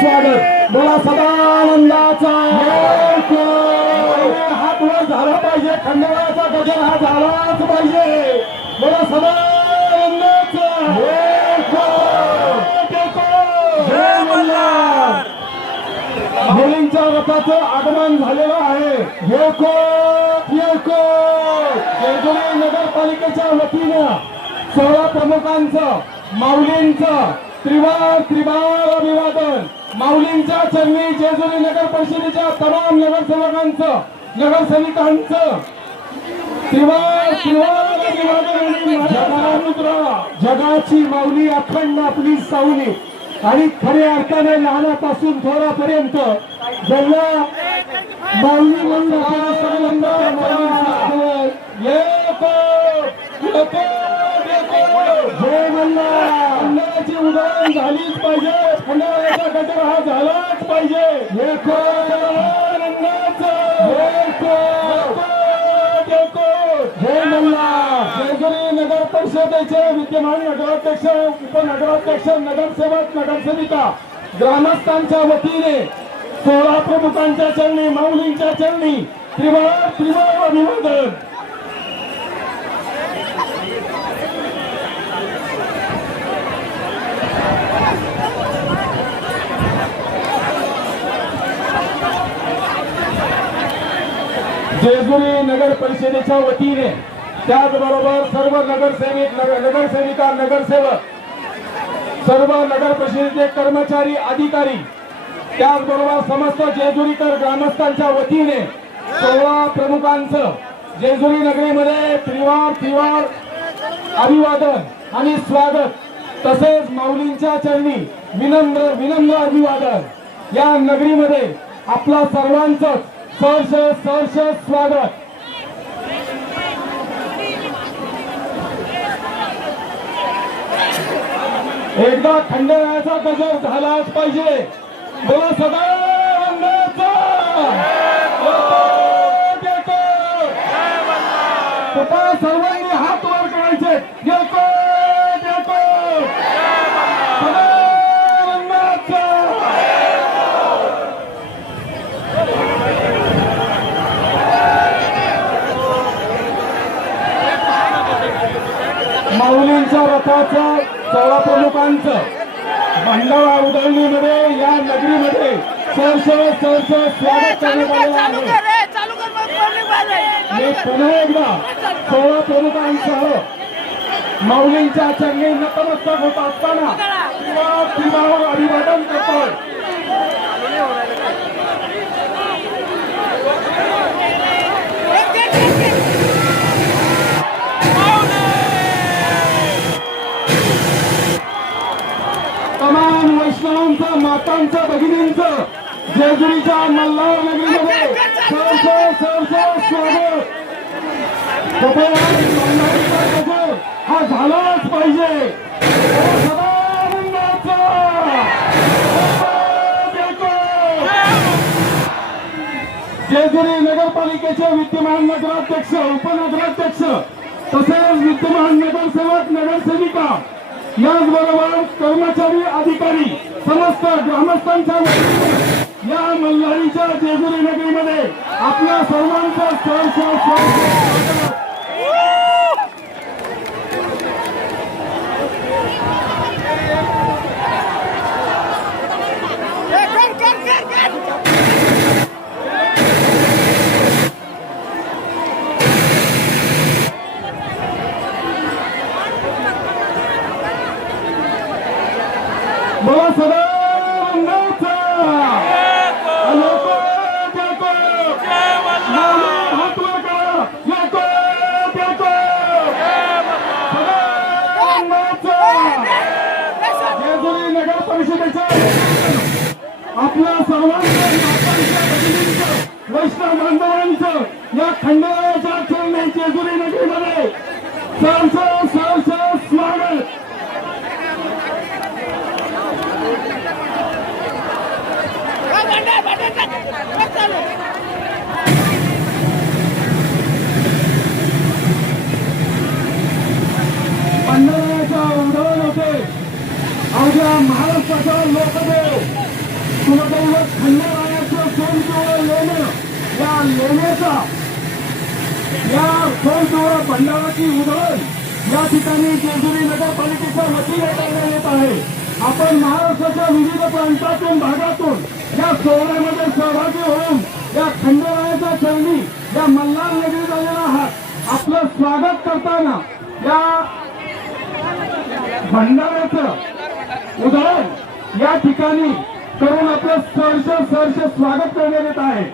स्वागत. बोला सदानंदाचा हात वर झाला पाहिजे. खंडोबाचा गजर हा झालाच पाहिजे. बोला सदानंदाचा जय मल्हार. मुलींच्या रथाचं आगमन झालेलं आहे. जेजुरी नगरपालिकेच्या वतीनं 16 प्रमुखांचं माऊलींचं त्रिवार अभिवादन. माऊलींच्या चरणी जेजुरी नगर परिषदेच्या तमाम नगरसेवकांचं नगरसेविकांचं त्रिवार अभिवादन. जगाची माऊली अखंड आपली सावली आणि खऱ्या अर्थाने लहानापासून थोरापर्यंत ज्यांना माऊली म्हणून खंडोबाची उधळण झालीच पाहिजे. खंडोबाचा गजर हा झालाच पाहिजे. जय मल्हार. जेजुरी नगर परिषदेचे विद्यमान नगराध्यक्ष उपनगराध्यक्ष नगरसेवक नगरसेविका ग्रामस्थांच्या वतीने 16 प्रमुखांच्या चरणी माऊलींच्या चरणी त्रिवार अभिवादन. जेजुरी नगर परिषदेच्या वतीने त्याचबरोबर सर्व नगरसेविका नगरसेवक सर्व नगर परिषदेचे कर्मचारी अधिकारी त्याचबरोबर समस्त जेजुरीकर ग्रामस्थांच्या वतीने 16 प्रमुखांचं जेजुरी नगरीमध्ये त्रिवार अभिवादन आणि स्वागत तसेच माऊलींच्या चरणी विनम्र अभिवादन. या नगरीमध्ये आपला सर्वांचं सहर्ष स्वागत. एकदा खंडोबाचा गजर झालाच पाहिजे. बोला सदानंदाचा कृपा सर्वांनी हात वर करायचे. माऊलींच्या रथाचं 16 प्रमुखांचं भंडारा उधळणीमध्ये या नगरीमध्ये सहर्ष स्वागत करण्यात आलेलं आहे. मी पुन्हा एकदा 16 प्रमुखांसह माऊलींच्या चरणी नतमस्तक होत असताना त्रिवार अभिवादन करतोय. तमाम वैष्णवांचं मातांचं भगिनींचं जेजुरीच्या मल्हार नगरीमध्ये सहर्ष स्वागत. हा झालाच पाहिजे. जेजुरी नगरपालिकेचे विद्यमान नगराध्यक्ष उपनगराध्यक्ष तसेच विद्यमान नगरसेवक नगरसेविका याचबरोबर कर्मचारी अधिकारी समस्त ग्रामस्थांच्या वतीने या मल्हारीच्या जेजुरी नगरीमध्ये आपल्या सर्वांचं सहर्ष बोला सदानंदाचा हात वर करा. जेजुरी नगर परिषदेच्या आपल्या सर्वांचं वैष्णव बांधवांचं या खंडोबाच्या चरणी जेजुरी नगरीमध्ये सहर्ष स्वागत. मंडळाच्या उधळण होते. अवघ्या महाराष्ट्राचा लोकदेव खंडेरायाचं सोनपिवळं लेणं, या लेण्याचा या सोनपिवळं भंडाराची उधळण या ठिकाणी जेजुरी नगरपालिकेच्या वतीने करण्यात येत आहे. आपण महाराष्ट्राच्या विविध प्रांतातून भागातून या सोहळ्यामध्ये सहभागी होऊन या खंडेरायाच्या चरणी या मल्हार नगरीत आलेला आहात. आपलं स्वागत करताना या भंडाऱ्याचं उदाहरण या ठिकाणी करून आपलं सहर्ष स्वागत करण्यात येत आहे.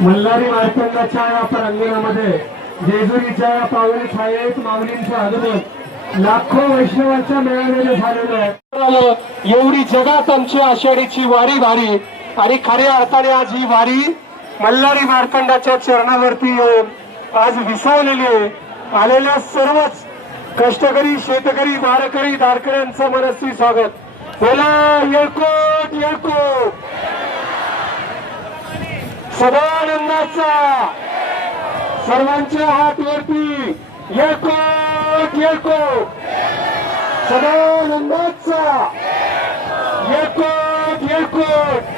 मल्हारी मार्तंडाच्या या प्रांगणामध्ये जेजुरीच्या या पावनी छायेत माऊलींच्या आगमन लाखो वैष्णवांच्या मेळाव्याने झालेलं आहे. एवढी जगात आमची आषाढीची वारी भारी आणि खऱ्या अर्थाने आज ही वारी मल्हारी मार्तंडाच्या चरणावरती येऊन आज विसावलेली आहे. आलेल्या सर्वच कष्टकरी शेतकरी वारकरी दारकऱ्यांचं मनस्वी स्वागत. बोला येळकोट येळकोट, सदानंदाचा सर्वांच्या हात वरती येळकोट येळकोट, सदानंदाचा येळकोट येळकोट.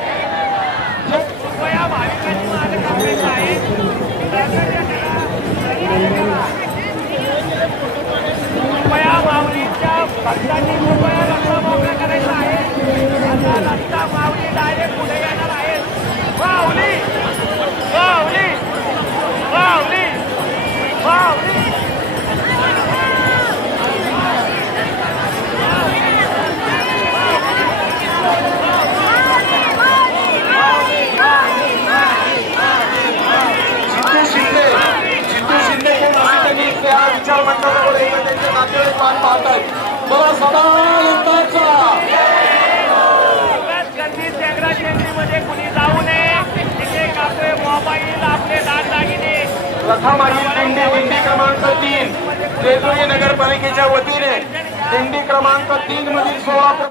भक्तांनी कृपया रस्ता मोकळा करायचा आहे. आता रस्ता माऊली डायरेक्ट पुढे येणार आहे. माऊली माऊली माऊली माऊली. जितू शिंदे हे त्यांनी त्या विचार मंडळाकडे त्यांचे नातेवाईक मान पाहतात. मला सदानंदाचा मध्ये कुणी जाऊ नये. तिथे आपले मोबाईल आपले दागदागिने प्रथम दिंडी क्रमांक 3 जेजुरी नगरपालिकेच्या वतीने दिंडी क्रमांक 3 मधील 16